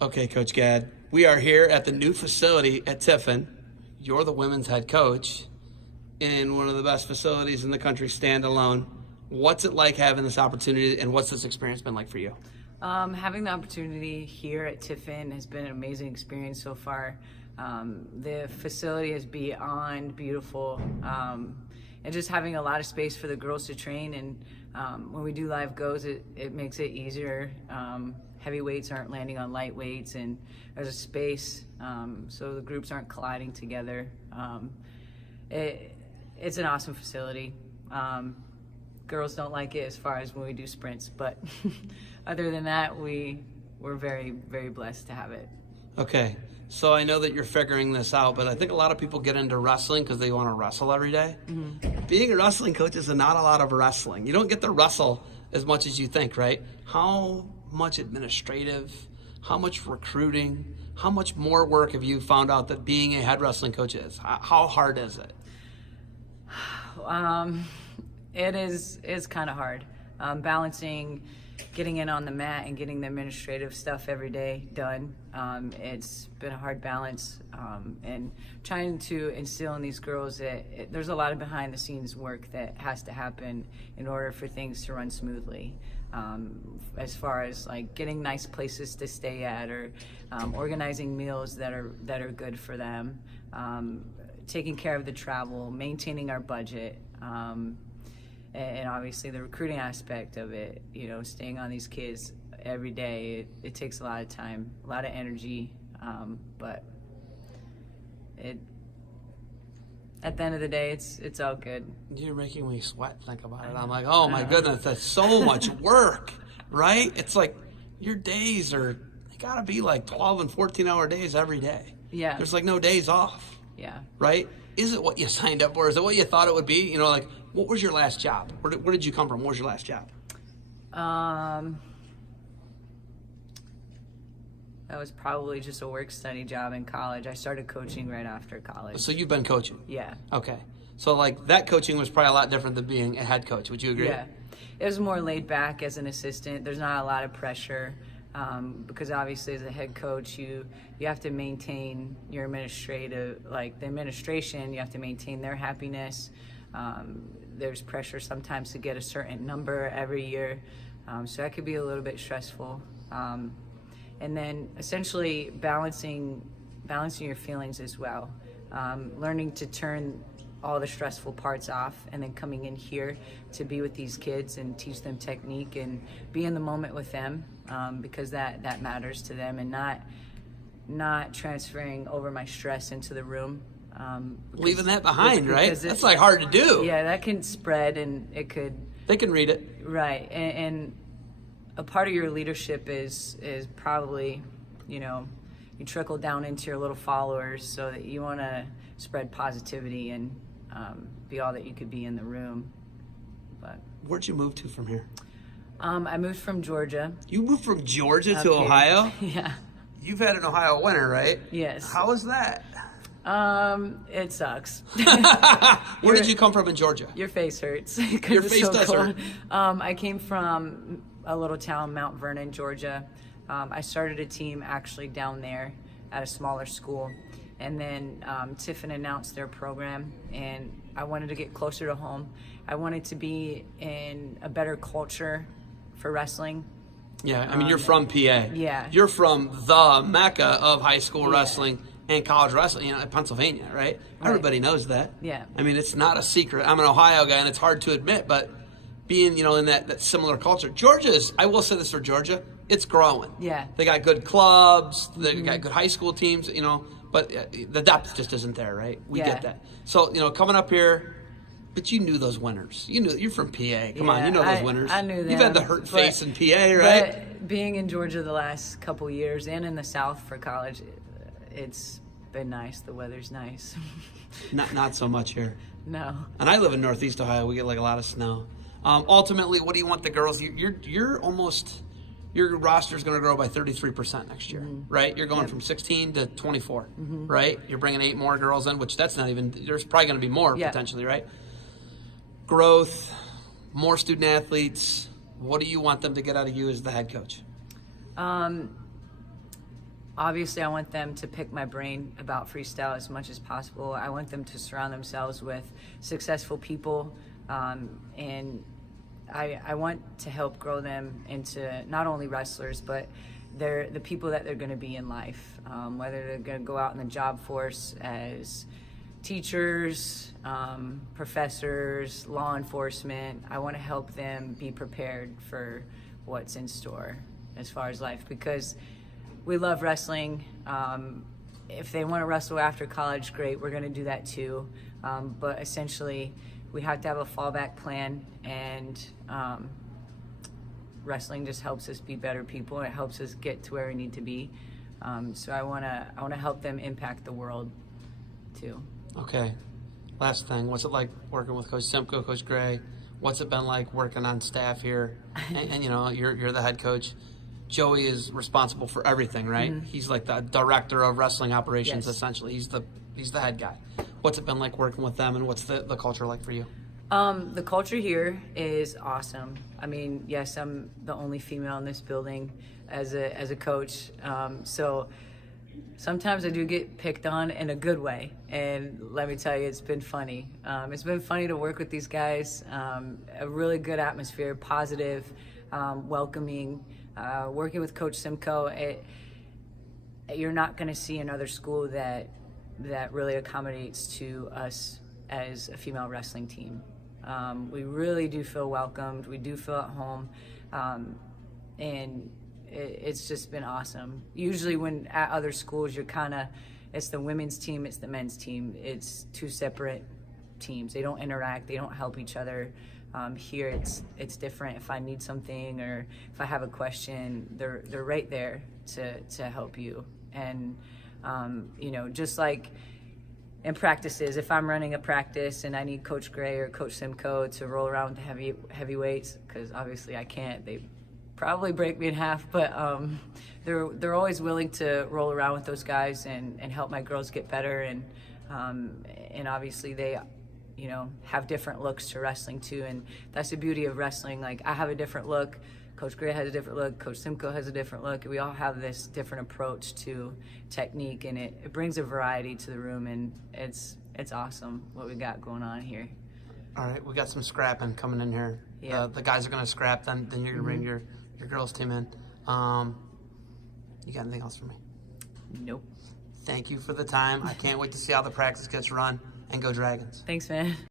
Okay, Coach Gaad, we are here at the new facility at Tiffin. You're the women's head coach in one of the best facilities in the country, standalone. What's it like having this opportunity, and what's this experience been like for you? Having the opportunity here at Tiffin has been an amazing experience so far. The facility is beyond beautiful, and just having a lot of space for the girls to train. And when we do live goes, it makes it easier. Heavy weights aren't landing on light weights, and there's a space so the groups aren't colliding together. It's an awesome facility. Girls don't like it as far as when we do sprints, but other than that, we're very, very blessed to have it. Okay, so I know that you're figuring this out, but I think a lot of people get into wrestling because they want to wrestle every day. Mm-hmm. Being a wrestling coach is not a lot of wrestling. You don't get to wrestle as much as you think, right? How much administrative, how much recruiting, how much more work have you found out that being a head wrestling coach is? How hard is it? It is kind of hard. Balancing getting in on the mat and getting the administrative stuff every day done. It's been a hard balance, and trying to instill in these girls that there's a lot of behind the scenes work that has to happen in order for things to run smoothly. As far as like getting nice places to stay at, or organizing meals that are good for them, taking care of the travel, maintaining our budget, and obviously the recruiting aspect of it, staying on these kids every day. It takes a lot of time, a lot of energy, but at the end of the day, it's all good. You're making me sweat, think about it. I'm like, oh my goodness, that's so much work, right? It's like your days they gotta be like 12 and 14-hour days every day. Yeah. There's like no days off. Yeah. Right? Is it what you signed up for? Is it what you thought it would be? What was your last job? Where did you come from? What was your last job? That was probably just a work-study job in college. I started coaching right after college. So you've been coaching? Yeah. Okay. So that coaching was probably a lot different than being a head coach. Would you agree? Yeah. It was more laid back as an assistant. There's not a lot of pressure, because obviously as a head coach, you have to maintain your administrative, like the administration, you have to maintain their happiness. There's pressure sometimes to get a certain number every year. So that could be a little bit stressful. And then essentially balancing your feelings as well. Learning to turn all the stressful parts off, and then coming in here to be with these kids and teach them technique and be in the moment with them, because that matters to them, and not transferring over my stress into the room. Leaving that behind, right? That's like hard to do. Yeah, that can spread, and it could. They can read it. Right, and a part of your leadership is probably, you trickle down into your little followers, so that you want to spread positivity and be all that you could be in the room. But where'd you move to from here? I moved from Georgia. You moved from Georgia to Ohio? Yeah. You've had an Ohio winter, right? Yes. How was that? It sucks. Where did you come from in Georgia? Your face hurts. Your face does hurt. I came from a little town, Mount Vernon, Georgia. I started a team actually down there at a smaller school. And then Tiffin announced their program, and I wanted to get closer to home. I wanted to be in a better culture for wrestling. Yeah, I mean, you're from PA. Yeah. You're from the mecca of high school wrestling and college wrestling, Pennsylvania, right? Everybody knows that. Yeah. I mean, it's not a secret. I'm an Ohio guy, and it's hard to admit, but being, in that similar culture. Georgia's, I will say this for Georgia, it's growing. Yeah. They got good clubs, they got good high school teams, but the depth just isn't there, right? We get that. So, coming up here, but you knew those winners. You're from PA. Come on, you know those winners. I knew them. You've had the hurt face in PA, right? But being in Georgia the last couple years and in the South for college, it's been nice. The weather's nice. Not so much here. No. And I live in Northeast Ohio. We get like a lot of snow. Ultimately, what do you want the girls? You're almost. Your roster is going to grow by 33% next year, right? You're going from 16 to 24, right? You're bringing 8 more girls in, which that's not even. There's probably going to be more potentially, right? Growth, more student athletes. What do you want them to get out of you as the head coach? Obviously, I want them to pick my brain about freestyle as much as possible. I want them to surround themselves with successful people, and I want to help grow them into not only wrestlers, but they're the people that they're going to be in life, whether they're going to go out in the job force as teachers, professors, law enforcement. I want to help them be prepared for what's in store as far as life, because we love wrestling. If they want to wrestle after college, great, we're going to do that too. But essentially, we have to have a fallback plan, and wrestling just helps us be better people. It helps us get to where we need to be. So I want to help them impact the world too. Okay. Last thing, what's it like working with Coach Simcoe, Coach Gray? What's it been like working on staff here? And you know, you're the head coach. Joey is responsible for everything, right? Mm-hmm. He's like the director of wrestling operations, yes. Essentially. He's the head guy. What's it been like working with them, and what's the culture like for you? The culture here is awesome. I mean, yes, I'm the only female in this building as a coach. So sometimes I do get picked on in a good way, and let me tell you, it's been funny. It's been funny to work with these guys. A really good atmosphere, positive, welcoming. Working with Coach Simcoe, you're not going to see another school that really accommodates to us as a female wrestling team. We really do feel welcomed. We do feel at home, and it's just been awesome. Usually when at other schools, it's the women's team, it's the men's team. It's two separate teams. They don't interact. They don't help each other. Here it's different. If I need something or if I have a question, they're right there to help you. And you know, just like in practices, if I'm running a practice and I need Coach Gray or Coach Simcoe to roll around with the heavyweights, because obviously I can't, they probably break me in half, but they're always willing to roll around with those guys and help my girls get better. And obviously they, you know, have different looks to wrestling too, and that's the beauty of wrestling. Like, I have a different look, Coach Gray has a different look, Coach Simcoe has a different look. We all have this different approach to technique, and it brings a variety to the room, and it's awesome what we got going on here. All right, we got some scrapping coming in here. Yeah. The guys are going to scrap, then you're going to bring your girls team in. You got anything else for me? Nope. Thank you for the time. I can't wait to see how the practice gets run, and go Dragons. Thanks, man.